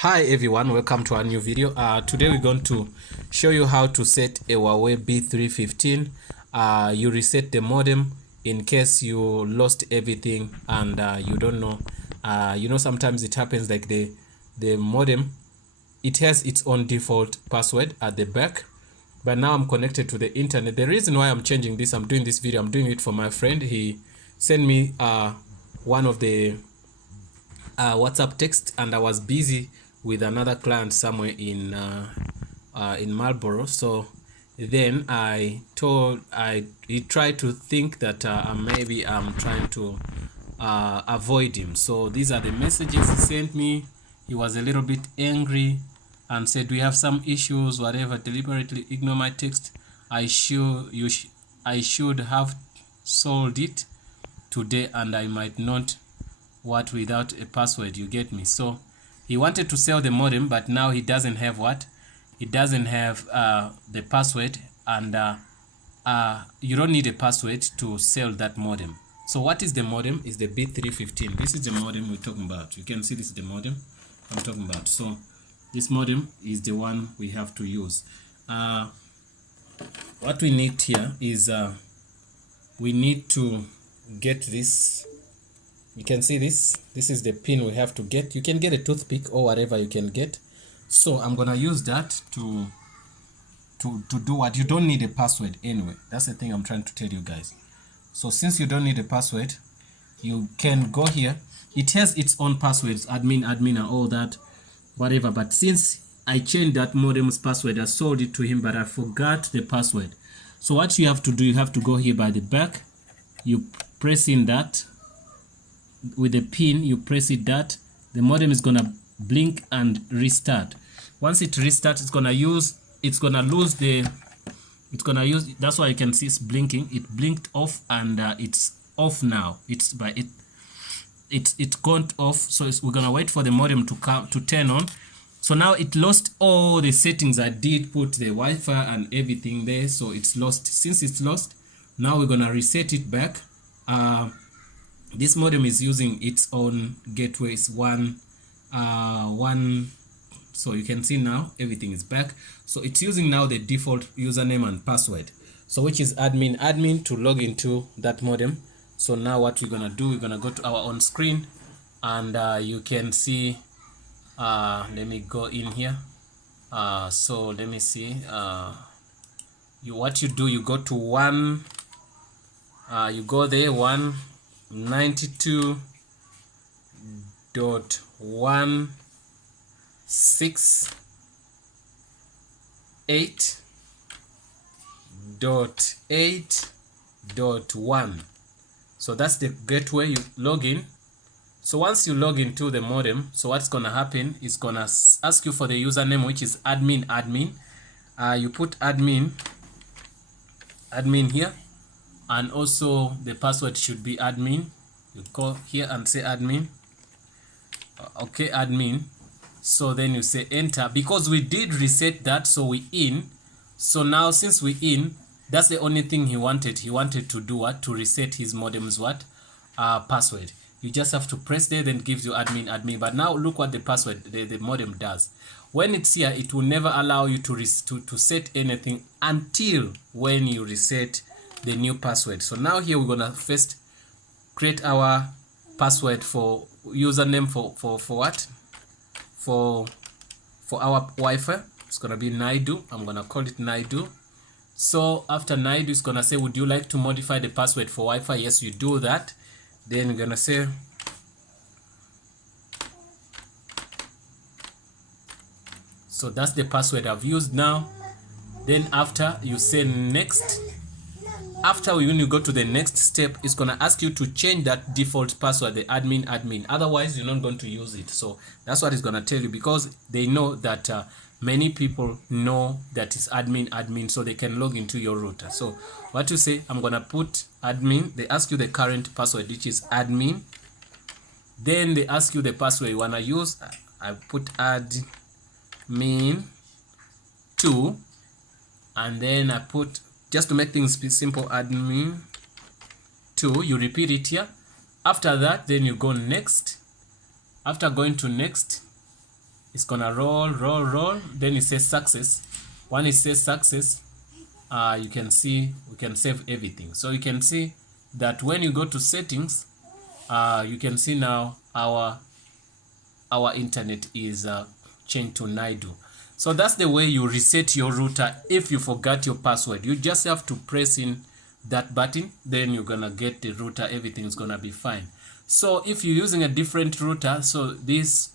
Hi everyone, welcome to our new video. Today we're going to show you how to set a Huawei B315. You reset the modem in case you lost everything and you don't know. Sometimes it happens like the modem, it has its own default password at the back, but now I'm connected to the internet. The reason why I'm changing this, I'm doing this video, I'm doing it for my friend. He sent me one of the WhatsApp text, and I was busy with another client somewhere in Marlborough. So then he tried to think that maybe I'm trying to avoid him. So these are the messages he sent me. He was a little bit angry and said, "We have some issues, whatever. Deliberately ignore my text. I should have solved it today, and I might not what without a password." You get me? So he wanted to sell the modem, but now he doesn't have what? He doesn't have the password, and you don't need a password to sell that modem. So what is the modem? Is the B315. This is the modem we're talking about. You can see this is the modem I'm talking about. So this modem is the one we have to use. What we need here is we need to get this. You can see this is the pin we have to get. You can get a toothpick or whatever you can get. So I'm gonna use that to do what? You don't need a password anyway. That's the thing I'm trying to tell you guys. So since you don't need a password, you can go here. It has its own passwords, admin and all that, whatever. But since I changed that modem's password, I sold it to him, but I forgot the password. So what you have to do, you have to go here by the back. You press in that. With the pin, you press it, that the modem is gonna blink and restart. Once it restarts, it's gonna that's why you can see it's blinking. It blinked off, and it's off now. It's gone off. So we're gonna wait for the modem to turn on. So now it lost all the settings. I did put the Wi-Fi and everything there, so it's lost. Since it's lost, now we're gonna reset it back. This modem is using its own gateways, one, so you can see now everything is back. So it's using now the default username and password, so which is admin to log into that modem. So now what we're gonna do, we're gonna go to our own screen, and you can see, let me go in here. So let me see, what you do, you go to you go there, 192.168.8.1. so that's the gateway. You log in. So once you log into the modem, so what's gonna happen is gonna ask you for the username, which is admin. You put admin here, and also the password should be admin. You go here and say admin. Okay, admin. So then you say enter, because we did reset that, so we in. So now since we in, that's the only thing he wanted. He wanted to do what? To reset his modem's what? Password. You just have to press there, then it gives you admin. But now look what the password, the modem does. When it's here, it will never allow you to set anything until when you reset the new password. So now here we're gonna first create our password for username for what? For our Wi-Fi. It's gonna be Naidu. I'm gonna call it Naidu. So after Naidu, it's gonna say, would you like to modify the password for Wi-Fi? Yes, you do that. Then you're gonna say, so that's the password I've used now. Then after, you say next. After, when you go to the next step, it's gonna ask you to change that default password, the admin. Otherwise, you're not going to use it. So that's what it's gonna tell you, because they know that many people know that it's admin, so they can log into your router. So what you say, I'm gonna put admin. They ask you the current password, which is admin. Then they ask you the password you wanna use. I put admin 2, and then I put, just to make things simple, admin 2. You repeat it here. After that, then you go next. After going to next, it's gonna roll, then it says success. When it says success, you can see we can save everything. So you can see that when you go to settings, you can see now our internet is changed to Naidu. So that's the way you reset your router if you forgot your password. You just have to press in that button, then you're gonna get the router, everything's gonna be fine. So if you're using a different router, so this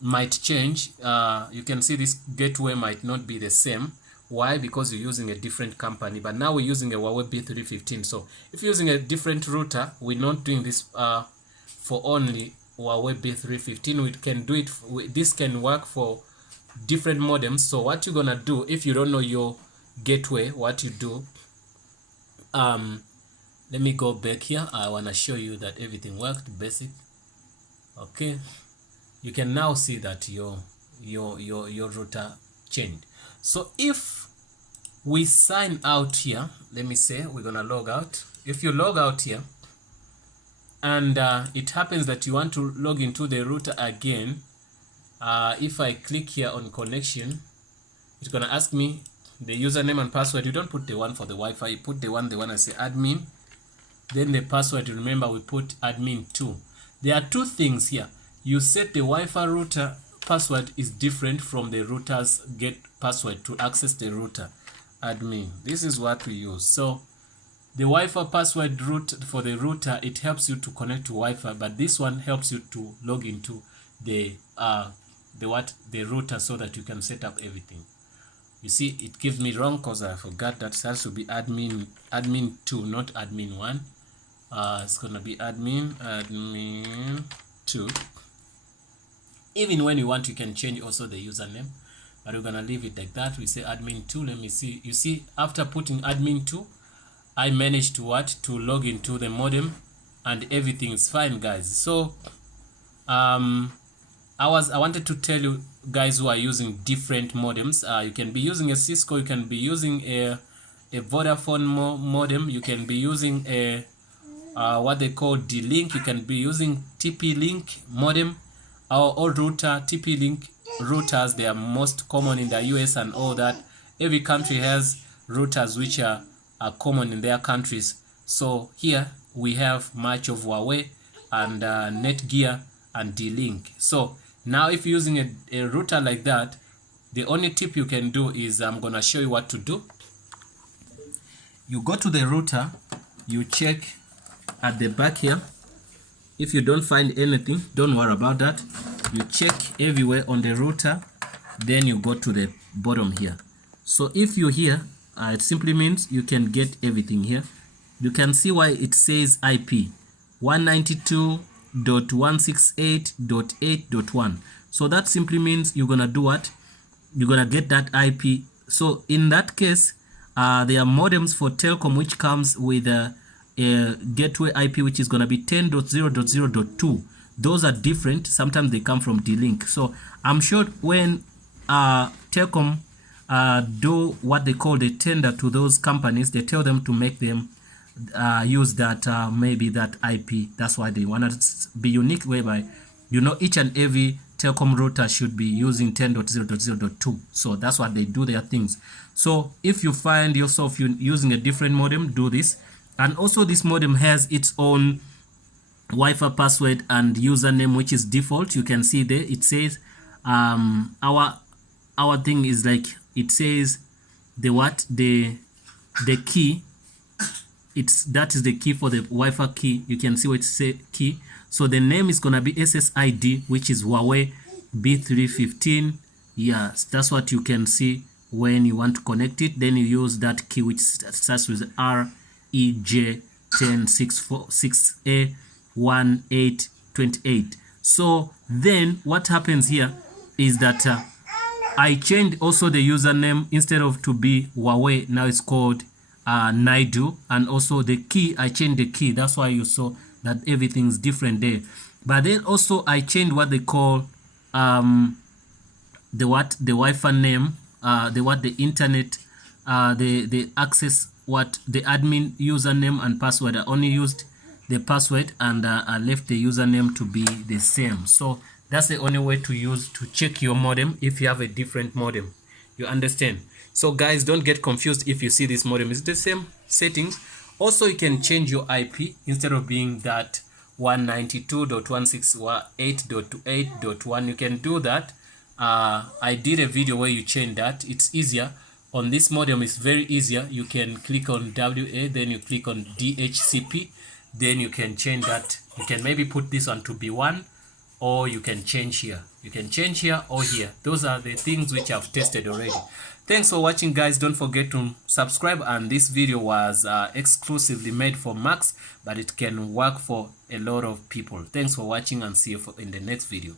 might change. You can see this gateway might not be the same. Why? Because you're using a different company, but now we're using a Huawei B315. So if you're using a different router, we're not doing this for only Huawei B315. We can do it, this can work for different modems. So what you're gonna do, if you don't know your gateway, what you do, let me go back here. I want to show you that everything worked basic. Okay, you can now see that your router changed. So if we sign out here, let me say we're gonna log out. If you log out here and it happens that you want to log into the router again, if I click here on connection, it's gonna ask me the username and password. You don't put the one for the Wi-Fi, you put the one I say admin. Then the password, remember we put admin 2. There are two things here. You set the Wi-Fi router password is different from the router's get password to access the router. Admin, this is what we use. So the Wi-Fi password root for the router, it helps you to connect to Wi-Fi, but this one helps you to log into the router so that you can set up everything. You see, it gives me wrong because I forgot that it has to be admin 2, not admin 1. It's gonna be admin 2. Even when you want, you can change also the username, but we're gonna leave it like that. We say admin 2. Let me see. You see, after putting admin 2, I managed to log into the modem, and everything is fine, guys. So I wanted to tell you guys who are using different modems. You can be using a Cisco, you can be using a Vodafone modem, you can be using a what they call D-Link, you can be using TP-Link modem or router. TP-Link routers, they are most common in the US and all that. Every country has routers which are common in their countries. So here we have much of Huawei and Netgear and D-Link. So now if you're using a router like that, the only tip you can do is I'm gonna show you what to do. You go to the router, you check at the back here. If you don't find anything, don't worry about that. You check everywhere on the router, then you go to the bottom here. So if you're here, it simply means you can get everything here. You can see why it says IP 192.168.8.1. so that simply means you're gonna do what? You're gonna get that IP. So in that case, there are modems for telecom which comes with a gateway IP which is gonna be 10.0.0.2. Those are different. Sometimes they come from D-Link. So I'm sure when telecom do what they call the tender to those companies, they tell them to make them use that maybe that IP. That's why they want to be unique, whereby you know each and every telecom router should be using 10.0.0.2. So that's what they do their things. So if you find yourself using a different modem, do this. And also this modem has its own Wi-Fi password and username which is default. You can see there it says our thing is like, it says the key. That is the key for the Wi-Fi key. You can see what it says key. So the name is gonna be SSID, which is Huawei B315. Yes, that's what you can see when you want to connect it. Then you use that key which starts with REJ106A1828. So then what happens here is that I changed also the username. Instead of to be Huawei, now it's called Naidu, and also the key, I changed the key. That's why you saw that everything's different there. But then also I changed what they call the Wi-Fi name, the internet, the access, what the admin username and password. I only used the password and I left the username to be the same. So That's the only way to check your modem if you have a different modem. You understand? So guys, don't get confused if you see this modem. It's the same settings. Also, you can change your IP instead of being that 192.168.8.1. You can do that. I did a video where you change that. It's easier. On this modem, it's very easier. You can click on WA, then you click on DHCP, then you can change that. You can maybe put this one to B1, or you can change here. You can change here or here. Those are the things which I've tested already. Thanks for watching, guys. Don't forget to subscribe, and this video was exclusively made for Macs, but it can work for a lot of people. Thanks for watching, and see you in the next video.